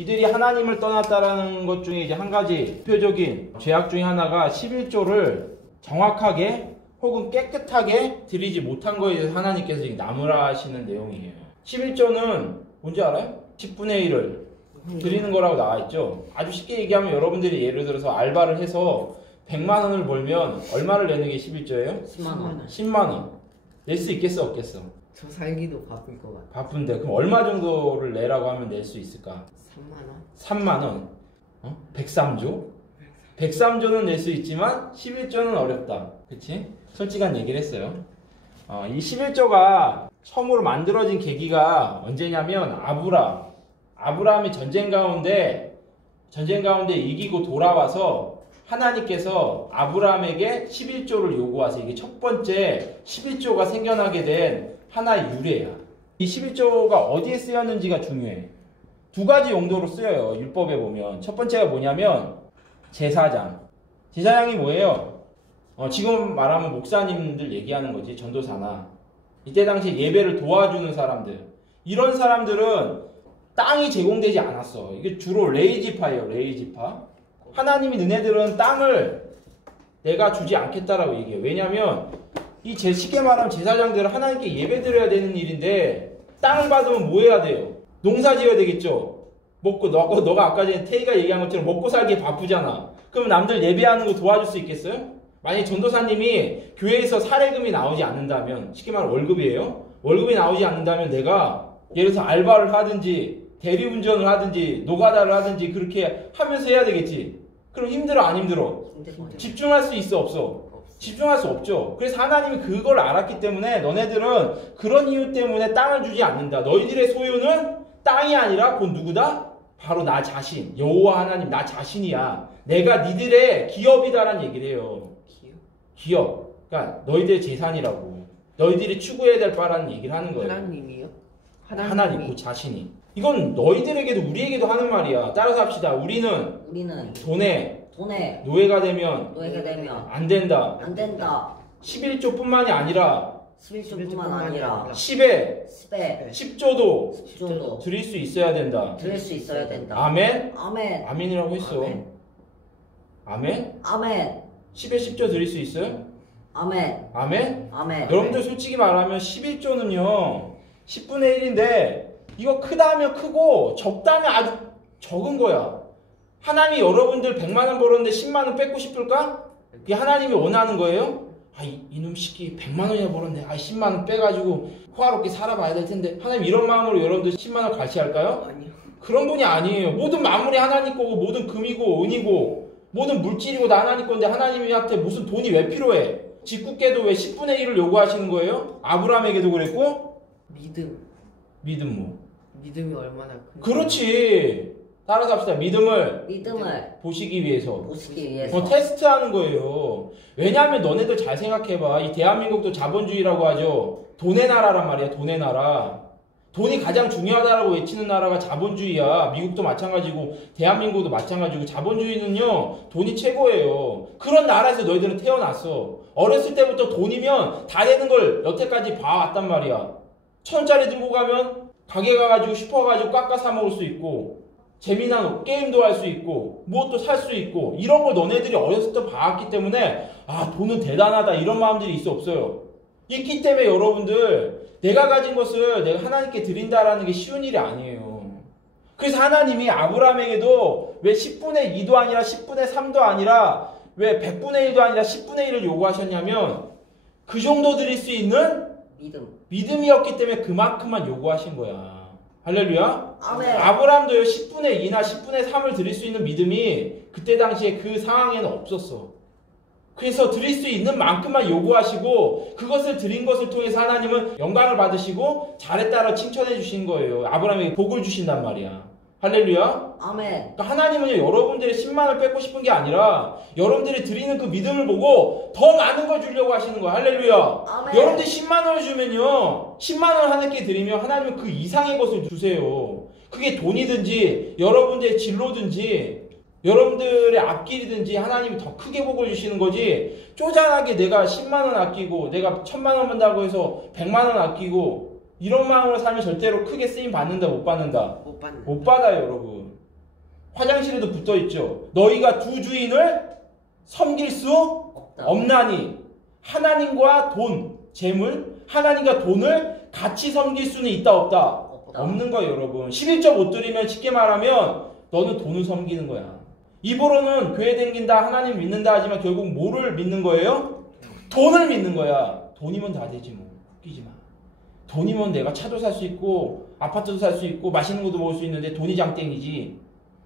이들이 하나님을 떠났다라는 것 중에 이제 한 가지 대표적인 죄악 중에 하나가 11조를 정확하게 혹은 깨끗하게 드리지 못한 거에 대해서 하나님께서 지금 나무라시는 내용이에요. 11조는 뭔지 알아요? 10분의 1을 드리는 거라고 나와 있죠. 아주 쉽게 얘기하면 여러분들이 예를 들어서 알바를 해서 100만 원을 벌면 얼마를 내는 게 11조예요? 10만 원. 10만 원. 낼 수 있겠어 없겠어? 저 살기도 바쁠 것 같아. 바쁜데 그럼 얼마 정도를 내라고 하면 낼 수 있을까? 3만 원. 3만 원. 103조? 103조는 낼 수 있지만 11조는 어렵다. 그치? 솔직한 얘기를 했어요. 이 11조가 처음으로 만들어진 계기가 언제냐면 아브라함이 전쟁 가운데 이기고 돌아와서 하나님께서 아브라함에게 11조를 요구하세요. 이게 첫 번째 11조가 생겨나게 된 하나의 유래야. 이 11조가 어디에 쓰였는지가 중요해. 두 가지 용도로 쓰여요. 율법에 보면. 첫 번째가 뭐냐면 제사장이 뭐예요? 지금 말하면 목사님들 얘기하는 거지. 전도사나 이때 당시 예배를 도와주는 사람들. 이런 사람들은 땅이 제공되지 않았어. 이게 주로 레이지파예요. 레이지파. 하나님이 너네들은 땅을 내가 주지 않겠다라고 얘기해요. 왜냐하면 이 쉽게 말하면 제사장들은 하나님께 예배드려야 되는 일인데 땅을 받으면 뭐 해야 돼요? 농사 지어야 되겠죠. 너가 아까 전에 태희가 얘기한 것처럼 먹고 살기에 바쁘잖아. 그럼 남들 예배하는 거 도와줄 수 있겠어요? 만약에 전도사님이 교회에서 사례금이 나오지 않는다면, 쉽게 말하면 월급이에요. 월급이 나오지 않는다면 내가 예를 들어서 알바를 하든지 대리운전을 하든지 노가다를 하든지 그렇게 하면서 해야 되겠지. 그럼 힘들어 안 힘들어? 집중할 수 있어 없어? 집중할 수 없죠. 그래서 하나님이 그걸 알았기 때문에 너네들은 그런 이유 때문에 땅을 주지 않는다. 너희들의 소유는 땅이 아니라 곧 누구다? 바로 나 자신, 여호와 하나님 나 자신이야. 내가 니들의 기업이다라는 얘기를 해요. 기업. 그러니까 너희들의 재산이라고. 너희들이 추구해야 될 바라는 얘기를 하는 거예요. 하나님이요? 하나님 그 자신이. 이건 너희들에게도 우리에게도 하는 말이야. 따라서 합시다. 우리는 돈에 노예가 되면 안 된다. 11조뿐만이 아니라 10에 10조도 드릴 수 있어야 된다. 아멘? 아멘이라고 했어. 아멘? 10에 10조 드릴 수 있어요? 아멘? 여러분들 솔직히 말하면 11조는요 10분의 1인데 이거 크다면 크고 적다면 아주 적은 거야. 하나님이 여러분들 100만원 벌었는데 10만원 뺏고 싶을까? 그게 하나님이 원하는 거예요? 이놈 시끼 100만원이나 벌었는데 10만원 빼가지고 호화롭게 살아봐야 될 텐데 하나님 이런 마음으로 여러분들 10만원 과시할까요? 아니요. 그런 분이 아니에요. 모든 만물이 하나님 거고 모든 금이고 은이고 모든 물질이고 다 하나님 건데 하나님한테 무슨 돈이 왜 필요해? 직구께도 왜 10분의 1을 요구하시는 거예요? 아브라함에게도 그랬고? 믿음 뭐? 믿음이 얼마나 큰? 그렇지. 따라서 합시다. 믿음을 보시기 위해서. 테스트하는 거예요. 왜냐하면 너네들 잘 생각해봐. 이 대한민국도 자본주의라고 하죠. 돈의 나라란 말이야. 돈의 나라. 돈이 가장 중요하다라고 외치는 나라가 자본주의야. 미국도 마찬가지고 대한민국도 마찬가지고 자본주의는요. 돈이 최고예요. 그런 나라에서 너희들은 태어났어. 어렸을 때부터 돈이면 다 되는 걸 여태까지 봐왔단 말이야. 1,000원짜리 들고 가면 가게 가가지고 슈퍼 가지고 깎아 사 먹을 수 있고 재미난 게임도 할 수 있고 무엇도 살 수 있고 이런 걸 너네들이 어렸을 때 봐왔기 때문에 돈은 대단하다 이런 마음들이 있어 없어요? 있기 때문에 여러분들 내가 가진 것을 내가 하나님께 드린다라는 게 쉬운 일이 아니에요. 그래서 하나님이 아브라함에게도 왜 10분의 2도 아니라 10분의 3도 아니라 왜 100분의 1도 아니라 10분의 1을 요구하셨냐면 그 정도 드릴 수 있는 믿음이었기 때문에 그만큼만 요구하신 거야. 할렐루야. 아브라함도요 10분의 2나 10분의 3을 드릴 수 있는 믿음이 그때 당시에 그 상황에는 없었어. 그래서 드릴 수 있는 만큼만 요구하시고 그것을 드린 것을 통해서 하나님은 영광을 받으시고 잘했다라 칭찬해 주신 거예요. 아브라함에게 복을 주신단 말이야. 할렐루야. 그러니까 하나님은 여러분들의 10만을 뺏고 싶은 게 아니라 여러분들이 드리는 그 믿음을 보고 더 많은 걸 주려고 하시는 거야. 할렐루야. 여러분들이 10만원을 주면요 10만원을 하나님께 드리면 하나님은 그 이상의 것을 주세요. 그게 돈이든지 여러분들의 진로든지 여러분들의 앞길이든지 하나님이 더 크게 복을 주시는 거지. 쪼잔하게 내가 10만원 아끼고 내가 1000만원 번다고 해서 100만원 아끼고 이런 마음으로 살면 절대로 크게 쓰임 받는다 못 받는다? 못 받아요 여러분. 화장실에도 붙어 있죠. 너희가 두 주인을 섬길 수 없나니 하나님과 돈, 재물, 하나님과 돈을 같이 섬길 수는 있다 없다? 없는 거예요, 여러분. 11조 못 드리면 쉽게 말하면 너는 돈을 섬기는 거야. 입으로는 교회 댕긴다, 하나님 믿는다 하지만 결국 뭐를 믿는 거예요? 돈을 믿는 거야. 돈이면 다 되지 뭐. 웃기지 마. 돈이면 내가 차도 살 수 있고 아파트도 살 수 있고 맛있는 것도 먹을 수 있는데 돈이 장땡이지.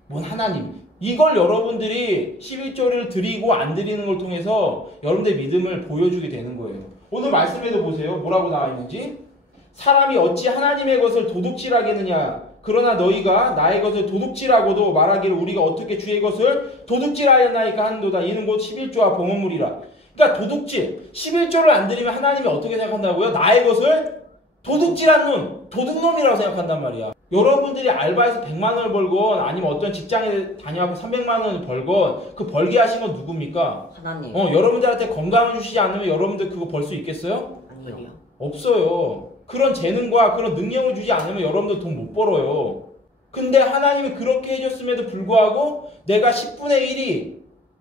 뭔 하나님. 이걸 여러분들이 11조를 드리고 안 드리는 걸 통해서 여러분들의 믿음을 보여주게 되는 거예요. 오늘 말씀에도 보세요. 뭐라고 나와 있는지. 사람이 어찌 하나님의 것을 도둑질하겠느냐. 그러나 너희가 나의 것을 도둑질하고도 말하기를 우리가 어떻게 주의 것을 도둑질하였나이까 하는도다. 이는 곧 11조와 봉헌물이라. 그러니까 도둑질. 11조를 안 드리면 하나님이 어떻게 생각한다고요? 나의 것을 도둑질한 놈, 도둑놈이라고 생각한단 말이야. 여러분들이 알바해서 100만 원을 벌건 아니면 어떤 직장에 다녀와서 300만 원을 벌건 그 벌게 하신 건 누굽니까? 하나님. 여러분들한테 건강을 주시지 않으면 여러분들 그거 벌 수 있겠어요? 아니요. 없어요. 그런 재능과 그런 능력을 주지 않으면 여러분들 돈 못 벌어요. 근데 하나님이 그렇게 해줬음에도 불구하고 내가 10분의 1이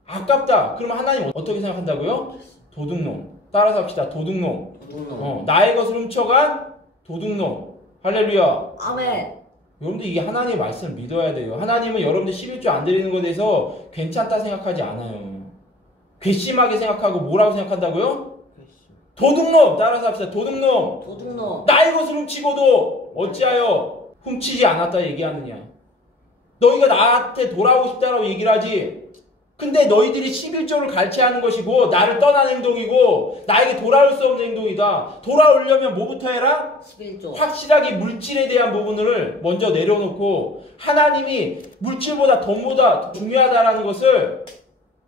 아깝다. 그러면 하나님 어떻게 생각한다고요? 도둑놈. 따라서 합시다. 도둑놈. 나의 것을 훔쳐간 도둑놈. 할렐루야. 아멘. 여러분들 이게 하나님의 말씀을 믿어야 돼요. 하나님은 여러분들 11조 안 드리는 것에 대해서 괜찮다 생각하지 않아요. 괘씸하게 생각하고 뭐라고 생각한다고요? 도둑놈. 따라서 합시다. 도둑놈. 나의 것을 훔치고도 어찌하여 훔치지 않았다 얘기하느냐. 너희가 나한테 돌아오고 싶다라고 얘기를 하지. 근데 너희들이 11조를 갈취하는 것이고 나를 떠난 행동이고 나에게 돌아올 수 없는 행동이다. 돌아오려면 뭐부터 해라? 11조. 확실하게 물질에 대한 부분을 먼저 내려놓고 하나님이 물질보다 돈보다 중요하다라는 것을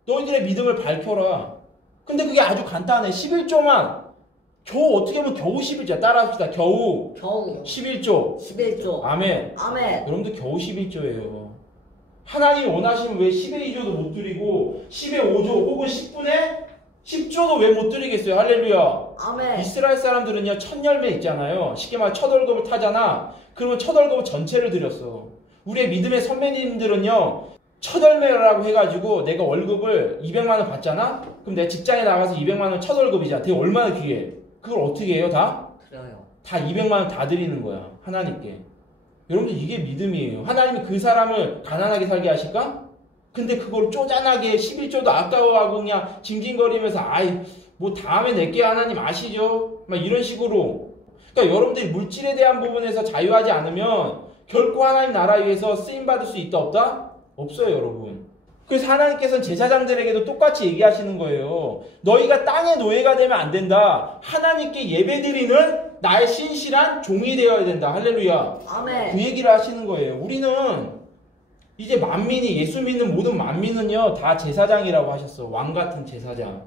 너희들의 믿음을 밝혀라. 근데 그게 아주 간단해. 11조만 겨우 어떻게 보면 겨우 11조야. 따라합시다. 겨우 11조. 아멘. 여러분들 겨우 11조예요. 하나님이 원하시면 왜 10의 2조도 못 드리고 10의 5조 혹은 10분의 10조도 왜 못 드리겠어요? 할렐루야. 아멘. 이스라엘 사람들은요, 첫 열매 있잖아요. 쉽게 말해 첫 월급을 타잖아. 그러면 첫 월급을 전체를 드렸어. 우리의 믿음의 선배님들은요, 첫 열매라고 해가지고 내가 월급을 200만 원 받잖아? 그럼 내가 직장에 나가서 200만 원 첫 월급이잖아. 되게 얼마나 귀해. 그걸 어떻게 해요? 다 200만 원 다 드리는 거야. 하나님께. 여러분들 이게 믿음이에요. 하나님이 그 사람을 가난하게 살게 하실까? 근데 그걸 쪼잔하게 11조도 아까워하고 그냥 징징거리면서 아이 뭐 다음에 낼게 하나님 아시죠? 막 이런 식으로. 그러니까 여러분들이 물질에 대한 부분에서 자유하지 않으면 결코 하나님 나라 위해서 쓰임받을 수 있다 없다? 없어요 여러분. 그래서 하나님께서는 제사장들에게도 똑같이 얘기하시는 거예요. 너희가 땅의 노예가 되면 안 된다. 하나님께 예배드리는 나의 신실한 종이 되어야 된다. 할렐루야. 아멘. 그 얘기를 하시는 거예요. 우리는 이제 만민이 예수 믿는 모든 만민은요 다 제사장이라고 하셨어. 왕 같은 제사장.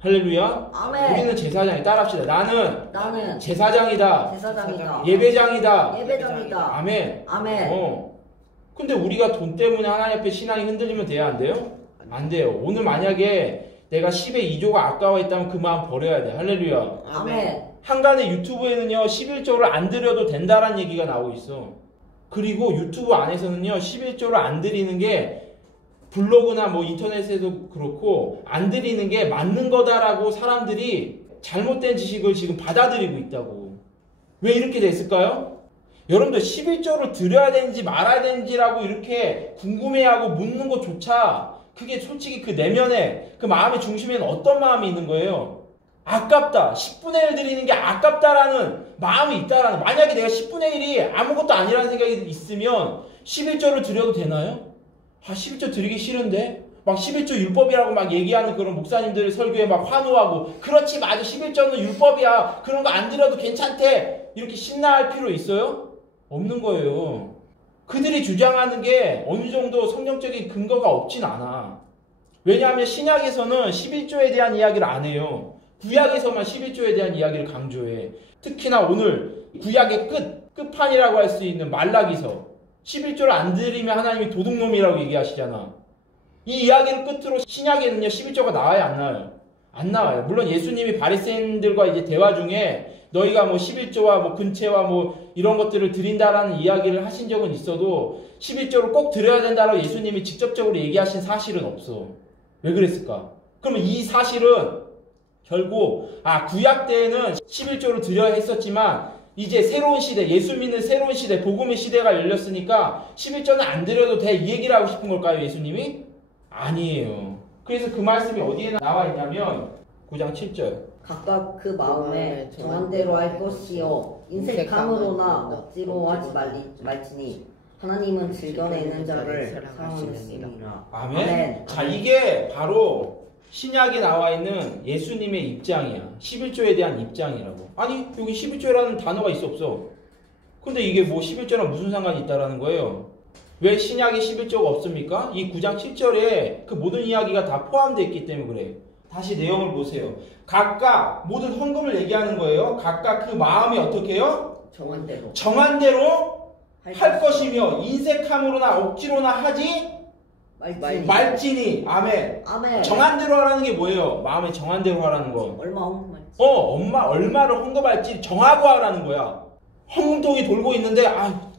할렐루야. 아멘. 우리는 제사장이. 따라합시다. 나는 제사장이다. 예배장이다. 아멘. 근데 우리가 돈 때문에 하나님 앞에 신앙이 흔들리면 돼야 안 돼요? 안 돼요. 오늘 만약에 내가 10의 2조가 아까워했다면 그 마음 버려야 돼. 할렐루야. 아멘. 한간의 유튜브에는요 11조를 안 드려도 된다라는 얘기가 나오고 있어. 그리고 유튜브 안에서는요 11조를 안 드리는 게 블로그나 뭐 인터넷에도 그렇고 안 드리는 게 맞는 거다라고 사람들이 잘못된 지식을 지금 받아들이고 있다고. 왜 이렇게 됐을까요? 여러분들 11조를 드려야 되는지 말아야 되는지라고 이렇게 궁금해하고 묻는 것조차 그게 솔직히 그 내면에 그 마음의 중심에는 어떤 마음이 있는 거예요? 아깝다. 10분의 1 드리는 게 아깝다라는 마음이 있다라는. 만약에 내가 10분의 1이 아무것도 아니라는 생각이 있으면 11조를 드려도 되나요? 11조 드리기 싫은데? 막 11조 율법이라고 막 얘기하는 그런 목사님들 설교에 막 환호하고 그렇지 맞아 11조는 율법이야. 그런 거 안 드려도 괜찮대. 이렇게 신나할 필요 있어요? 없는 거예요. 그들이 주장하는 게 어느 정도 성경적인 근거가 없진 않아. 왜냐하면 신약에서는 11조에 대한 이야기를 안 해요. 구약에서만 11조에 대한 이야기를 강조해. 특히나 오늘 구약의 끝판이라고 할 수 있는 말라기서 11조를 안 드리면 하나님이 도둑놈이라고 얘기하시잖아. 이 이야기를 끝으로 신약에는요 11조가 나와요 안 나와요? 안 나와요. 물론 예수님이 바리새인들과 이제 대화 중에 너희가 뭐 11조와 뭐 근체와 뭐 이런 것들을 드린다라는 이야기를 하신 적은 있어도 11조를 꼭 드려야 된다라고 예수님이 직접적으로 얘기하신 사실은 없어. 왜 그랬을까? 그러면 이 사실은 결국 구약 때에는 11조를 드려야 했었지만 이제 새로운 시대, 예수 믿는 새로운 시대, 복음의 시대가 열렸으니까 11조는 안 드려도 돼, 이 얘기를 하고 싶은 걸까요, 예수님이? 아니에요. 그래서 그 말씀이 어디에 나와 있냐면 9장 7절. 각각 그 마음에 정한 대로 할 것이요 인색함으로나 억지로 하지 말지니 하나님은 즐겨내는 자를 사랑하시느니라. 아멘. 자, 이게 바로 신약에 나와 있는 예수님의 입장이야. 11조에 대한 입장이라고. 아니, 여기 11조라는 단어가 있어 없어? 근데 이게 뭐 11조랑 무슨 상관이 있다라는 거예요? 왜 신약에 11조가 없습니까? 이 9장 7절에 그 모든 이야기가 다 포함되어 있기 때문에 그래. 다시 내용을 보세요. 각각 모든 헌금을 얘기하는 거예요. 각각 그 마음이 어떻게 해요? 정한 대로 할 것이며 인색함으로나 억지로나 하지 말지니. 아멘. 정한 대로 하라는 게 뭐예요? 마음에 정한 대로 하라는 거. 얼마 헌금할지. 얼마를 헌금할지 정하고 하라는 거야. 헌금통이 돌고 있는데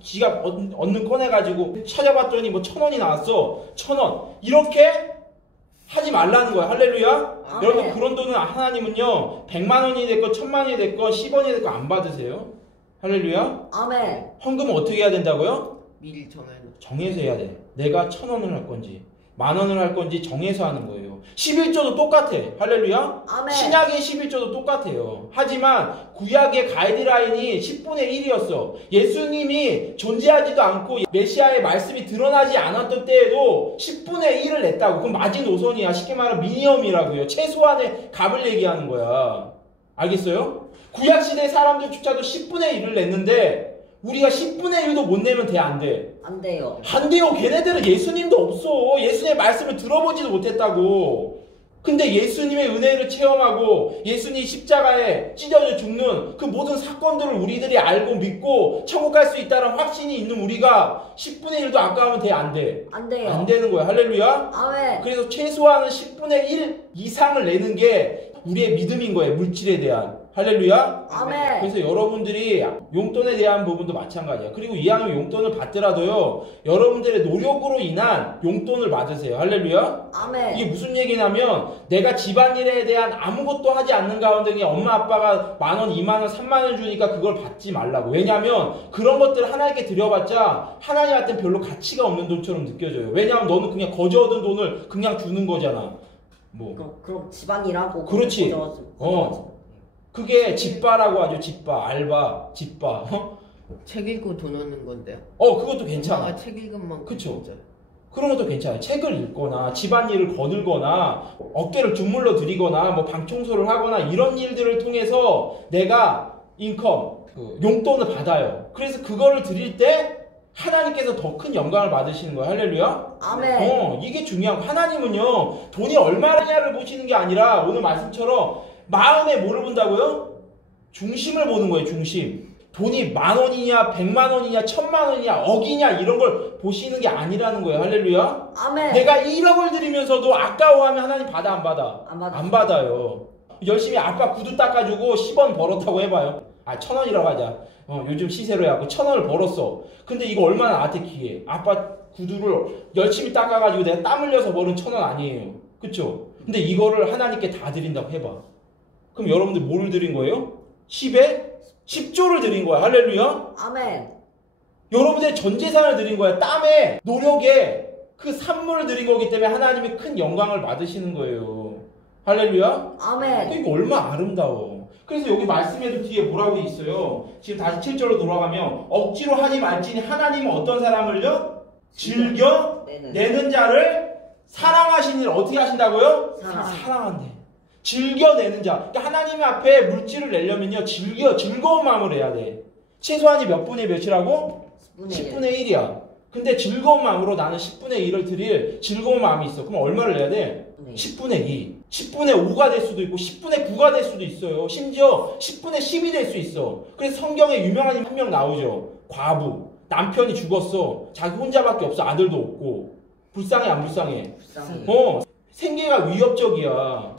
지가 얻는 꺼내가지고 찾아봤더니 뭐 1,000원이 나왔어. 1,000원. 이렇게 하지 말라는 거야. 할렐루야. 여러분, 그런 돈은 하나님은요 100만 원이 됐건 1,000만 원이 됐건 10원이 됐건 안 받으세요. 할렐루야. 아멘. 헌금은 어떻게 해야 된다고요? 미리 정해서 해야 돼. 내가 1,000원을 할 건지 10,000원을 할 건지 정해서 하는 거예요. 11조도 똑같아. 할렐루야. 아멘. 신약의 11조도 똑같아요. 하지만 구약의 가이드라인이 10분의 1이었어. 예수님이 존재하지도 않고 메시아의 말씀이 드러나지 않았던 때에도 10분의 1을 냈다고. 그럼 마지노선이야. 쉽게 말하면 미니멈이라고요. 최소한의 값을 얘기하는 거야. 알겠어요? 구약시대 사람들조차도 10분의 1을 냈는데 우리가 10분의 1도 못 내면 돼, 안 돼? 안 돼요. 안 돼요. 걔네들은 예수님도 없어. 예수님의 말씀을 들어보지도 못했다고. 근데 예수님의 은혜를 체험하고 예수님 십자가에 찢어져 죽는 그 모든 사건들을 우리들이 알고 믿고 천국 갈 수 있다는 확신이 있는 우리가 10분의 1도 아까우면 돼, 안 돼? 안 돼요. 안 되는 거야. 할렐루야. 아멘. 그래서 최소한은 10분의 1 이상을 내는 게 우리의 믿음인 거예요. 물질에 대한. 할렐루야. 아멘. 그래서 여러분들이 용돈에 대한 부분도 마찬가지야. 그리고 이왕이면 용돈을 받더라도요 여러분들의 노력으로 인한 용돈을 받으세요. 할렐루야. 아멘. 이게 무슨 얘기냐면 내가 집안일에 대한 아무것도 하지 않는 가운데 그냥 엄마 아빠가 10,000원, 20,000원, 30,000원 주니까 그걸 받지 말라고. 왜냐하면 그런 것들을 하나님께 드려봤자 하나님한테는 별로 가치가 없는 돈처럼 느껴져요. 왜냐하면 너는 그냥 거저 얻은 돈을 그냥 주는 거잖아. 그럼 집안일하고. 그렇지. 그게 집바라고 하죠. 집바, 알바, 집바. 책 읽고 돈 얻는 건데요. 그것도 괜찮아. 책 읽은 만큼. 그쵸. 그런 것도 괜찮아요. 책을 읽거나 집안일을 거들거나 어깨를 주물러 드리거나 뭐 방 청소를 하거나 이런 일들을 통해서 내가 인컴, 용돈을 받아요. 그래서 그거를 드릴 때 하나님께서 더 큰 영광을 받으시는 거예요. 할렐루야. 아멘. 이게 중요한 거. 하나님은요 돈이 얼마냐를 보시는 게 아니라 오늘 말씀처럼 마음에 뭐를 본다고요? 중심을 보는 거예요. 중심. 돈이 10,000원이냐 1,000,000원이냐 1,000,000원이냐 억이냐 이런 걸 보시는 게 아니라는 거예요. 할렐루야. 아멘. 내가 1억을 드리면서도 아까워하면 하나님 받아 안 받아? 안 받아요. 열심히 아빠 구두 닦아주고 10원 벌었다고 해봐요. 1,000원이라고 하자. 요즘 시세로 해갖고 1,000원을 벌었어. 근데 이거 얼마나 나한테 귀해. 아빠 구두를 열심히 닦아가지고 내가 땀 흘려서 벌은 1,000원 아니에요. 그쵸? 근데 이거를 하나님께 다 드린다고 해봐. 그럼 여러분들 뭐를 드린 거예요? 10에 10조를 드린 거야. 할렐루야. 아멘. 여러분들의 전 재산을 드린 거야. 땀에 노력에 그 산물을 드린 거기 때문에 하나님이 큰 영광을 받으시는 거예요. 할렐루야. 아멘. 이거 얼마나 아름다워. 그래서 여기 말씀에도 뒤에 뭐라고 있어요? 지금 다시 7절로 돌아가면 억지로 하지 말지니 하나님은 어떤 사람을요? 즐겨 내는 자를 사랑하시니 어떻게 하신다고요? 사랑한대. 즐겨내는 자. 그러니까 하나님 앞에 물질을 내려면요 즐거운 마음으로 해야 돼. 최소한이 몇 분의 몇이라고? 10분의 1이야. 근데 즐거운 마음으로 나는 10분의 1을 드릴 즐거운 마음이 있어. 그럼 얼마를 내야 돼? 10분의 2. 10분의 5가 될 수도 있고 10분의 9가 될 수도 있어요. 심지어 10분의 10이 될 수 있어. 그래서 성경에 유명한 한 명 나오죠. 과부. 남편이 죽었어. 자기 혼자밖에 없어. 아들도 없고. 불쌍해 안 불쌍해? 불쌍해. 생계가 위협적이야.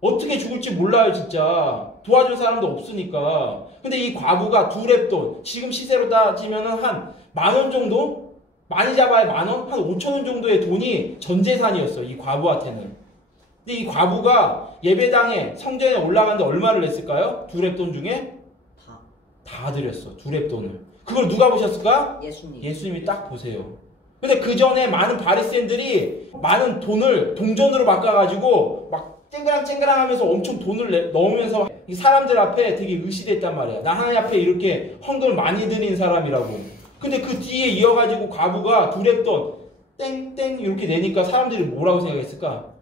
어떻게 죽을지 몰라요 진짜. 도와줄 사람도 없으니까. 근데 이 과부가 2렙돈, 지금 시세로 따지면은 한 10,000원 정도? 많이 잡아야 10,000원? 한 5,000원 정도의 돈이 전 재산이었어, 이 과부한테는. 근데 이 과부가 예배당에, 성전에 올라가는데 얼마를 냈을까요? 2렙돈 중에? 다 드렸어, 2렙돈을. 그걸 누가 보셨을까? 예수님이 딱 보세요. 근데 그 전에 많은 바리새인들이 많은 돈을 동전으로 바꿔가지고 막 쨍그랑 하면서 엄청 돈을 넣으면서 이 사람들 앞에 되게 의시됐단 말이야. 나 하나님 앞에 이렇게 헌금을 많이 드린 사람이라고. 근데 그 뒤에 이어가지고 과부가 2렙돈 땡땡 이렇게 내니까 사람들이 뭐라고 생각했을까?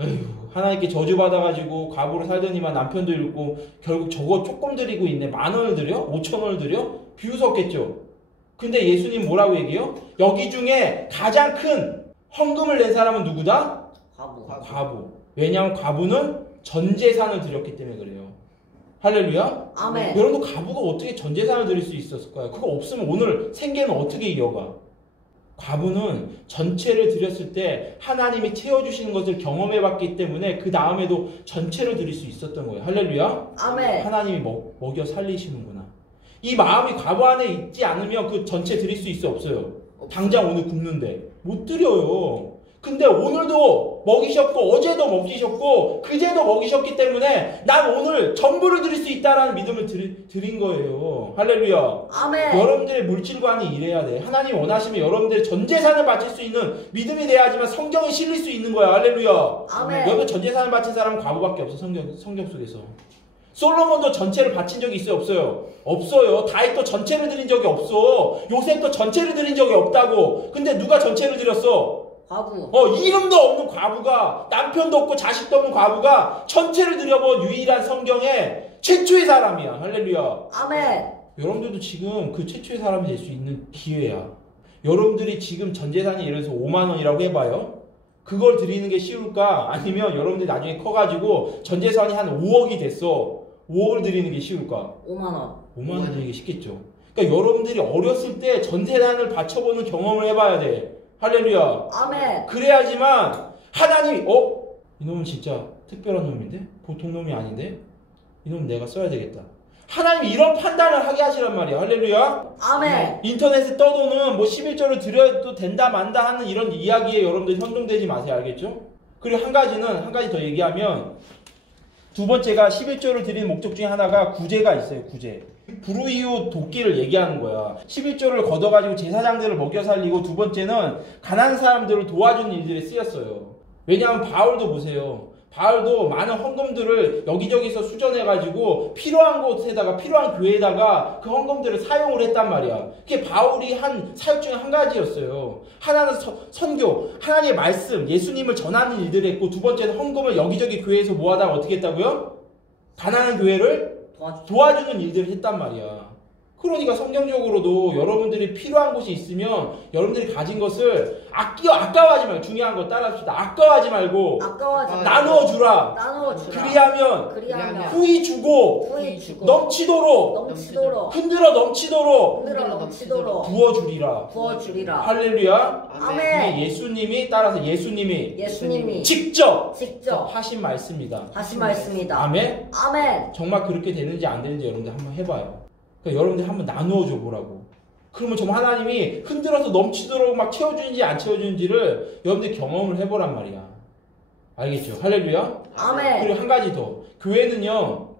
에휴, 하나님께 저주받아가지고 과부로 살더니만 남편도 잃고 결국 저거 조금 드리고 있네. 10,000원을 드려? 5,000원을 드려? 비웃었겠죠. 근데 예수님 뭐라고 얘기해요? 여기 중에 가장 큰 헌금을 낸 사람은 누구다? 과부. 왜냐하면 과부는 전 재산을 드렸기 때문에 그래요. 할렐루야. 아멘. 여러분도 과부가 어떻게 전 재산을 드릴 수 있었을까요? 그거 없으면 오늘 생계는 어떻게 이어가? 과부는 전체를 드렸을 때 하나님이 채워주시는 것을 경험해봤기 때문에 그 다음에도 전체를 드릴 수 있었던 거예요. 할렐루야. 아멘. 하나님이 먹여 살리시는구나. 이 마음이 과부 안에 있지 않으면 그 전체 드릴 수 있어 없어요? 당장 오늘 굶는데 못 드려요. 근데 오늘도 먹이셨고 어제도 먹이셨고 그제도 먹이셨기 때문에 난 오늘 전부를 드릴 수 있다라는 믿음을 드린 거예요. 할렐루야. 아멘. 여러분들의 물질관이 이래야 돼. 하나님 원하시면 여러분들의 전 재산을 바칠 수 있는 믿음이 돼야지만 성경에 실릴 수 있는 거야. 할렐루야. 아멘. 여러분 전 재산을 바친 사람은 과부밖에 없어. 성경 속에서. 솔로몬도 전체를 바친 적이 있어요? 없어요? 없어요. 다윗도 전체를 드린 적이 없어. 요셉도 전체를 드린 적이 없다고. 근데 누가 전체를 드렸어? 과부. 이름도 없는 과부가, 남편도 없고 자식도 없는 과부가 전체를 드려본 유일한 성경의 최초의 사람이야. 할렐루야. 아멘. 여러분들도 지금 그 최초의 사람이 될 수 있는 기회야. 여러분들이 지금 전 재산이 예를 들어서 5만 원이라고 해봐요. 그걸 드리는 게 쉬울까? 아니면 여러분들이 나중에 커가지고 전 재산이 한 5억이 됐어. 5억을 드리는 게 쉬울까? 5만 원. 5만 원 드리는 게 쉽겠죠. 그러니까 여러분들이 어렸을 때 전 재산을 바쳐보는 경험을 해봐야 돼. 할렐루야. 아멘. 그래야지만 하나님이 이놈은 진짜 특별한 놈인데? 보통 놈이 아닌데? 이놈은 내가 써야 되겠다. 하나님이 이런 판단을 하게 하시란 말이야. 할렐루야. 아멘. 인터넷에 떠도는 뭐 11조를 드려도 된다 만다 하는 이런 이야기에 여러분들 현동되지 마세요. 알겠죠? 그리고 한 가지 더 얘기하면 두 번째가 11조를 드리는 목적 중에 하나가 구제가 있어요. 구제. 불우이웃 돕기를 얘기하는 거야. 11조를 걷어가지고 제사장들을 먹여 살리고 두 번째는 가난한 사람들을 도와주는 일들에 쓰였어요. 왜냐하면 바울도 보세요. 바울도 많은 헌금들을 여기저기서 수전해가지고 필요한 곳에다가 필요한 교회에다가 그 헌금들을 사용을 했단 말이야. 그게 바울이 한 사역 중에 한 가지였어요. 하나는 선교, 하나님의 말씀, 예수님을 전하는 일들을 했고 두 번째는 헌금을 여기저기 교회에서 모아다가 어떻게 했다고요? 가난한 교회를 도와주는 일들을 했단 말이야. 그러니까 성경적으로도 여러분들이 필요한 곳이 있으면 여러분들이 가진 것을 아까워하지 말고, 중요한 거 따라합시다. 아까워하지 말고 나누어주라. 그리하면 후히 주고 넘치도록 흔들어 넘치도록 부어주리라. 할렐루야. 아멘. 예수님이 직접 하신 말씀이다. 아멘. 정말 그렇게 되는지 안 되는지 여러분들 한번 해봐요. 그러니까 여러분들 한번 나누어 줘 보라고. 그러면 정말 하나님이 흔들어서 넘치도록 막 채워주는지 안 채워주는지를 여러분들 경험을 해보란 말이야. 알겠죠? 할렐루야. 아멘. 그리고 한 가지 더. 교회는요,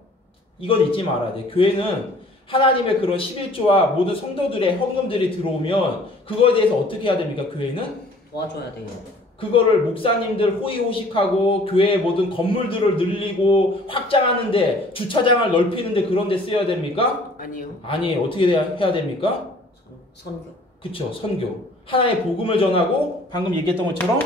이건 잊지 말아야 돼. 교회는 하나님의 그런 11조와 모든 성도들의 헌금들이 들어오면 그거에 대해서 어떻게 해야 됩니까? 교회는 도와줘야 돼요. 그거를 목사님들 호의호식하고 교회의 모든 건물들을 늘리고 확장하는데, 주차장을 넓히는데 그런 데 쓰여야 됩니까? 아니에요. 어떻게 해야 됩니까? 선교. 그쵸, 선교. 하나의 복음을 전하고 방금 얘기했던 것처럼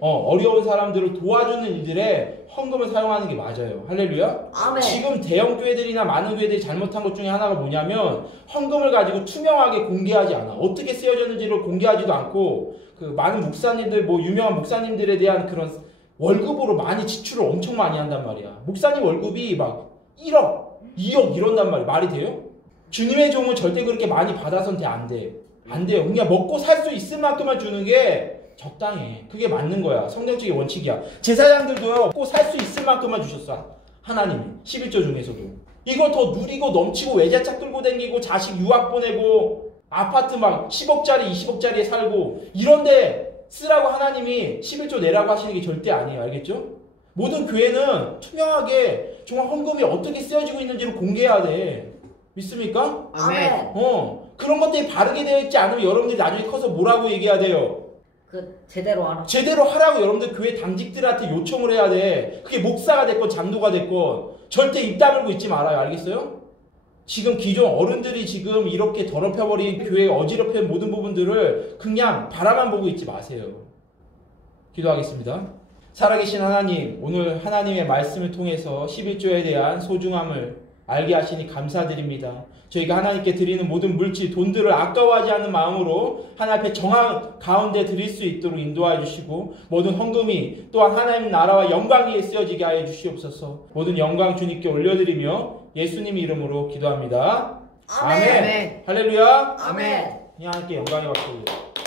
어려운 사람들을 도와주는 일들에 헌금을 사용하는 게 맞아요. 할렐루야. 아멘. 지금 대형 교회들이나 많은 교회들이 잘못한 것 중에 하나가 뭐냐면 헌금을 가지고 투명하게 공개하지 않아. 어떻게 쓰여졌는지를 공개하지도 않고, 그 많은 목사님들, 유명한 목사님들에 대한 그런 월급으로 많이 지출을 엄청 많이 한단 말이야. 목사님 월급이 막 1억, 2억 이런단 말이야. 말이 돼요? 주님의 종은 절대 그렇게 많이 받아서는 안 돼. 안 돼요. 그냥 먹고 살 수 있을 만큼만 주는 게 적당해. 그게 맞는 거야. 성경적인 원칙이야. 제사장들도요, 먹고 살 수 있을 만큼만 주셨어. 하나님이 11조 중에서도. 이거 더 누리고 넘치고 외제차 끌고 다니고 자식 유학 보내고 아파트 막 10억짜리 20억짜리에 살고 이런데 쓰라고 하나님이 11조 내라고 하시는 게 절대 아니에요. 알겠죠? 모든 교회는 투명하게 정말 헌금이 어떻게 쓰여지고 있는지를 공개해야 돼. 믿습니까? 아멘. 그런 것들이 바르게 되어 있지 않으면 여러분들이 나중에 커서 뭐라고 얘기해야 돼요? 제대로 하라. 제대로 하라고 여러분들 교회 당직들한테 요청을 해야 돼. 그게 목사가 됐건 장로가 됐건 절대 입 다물고 있지 말아요. 알겠어요? 지금 기존 어른들이 지금 이렇게 더럽혀버린 교회에 어지럽힌 모든 부분들을 그냥 바라만 보고 있지 마세요. 기도하겠습니다. 살아계신 하나님, 오늘 하나님의 말씀을 통해서 11조에 대한 소중함을 알게 하시니 감사드립니다. 저희가 하나님께 드리는 모든 물질, 돈들을 아까워하지 않는 마음으로 하나님 앞에 정한 가운데 드릴 수 있도록 인도하여 주시고 모든 헌금이 또한 하나님 나라와 영광 위에 쓰여지게 하여 주시옵소서. 모든 영광 주님께 올려드리며 예수님 이름으로 기도합니다. 아멘. 아멘. 할렐루야. 아멘. 하나님께 영광의 박수.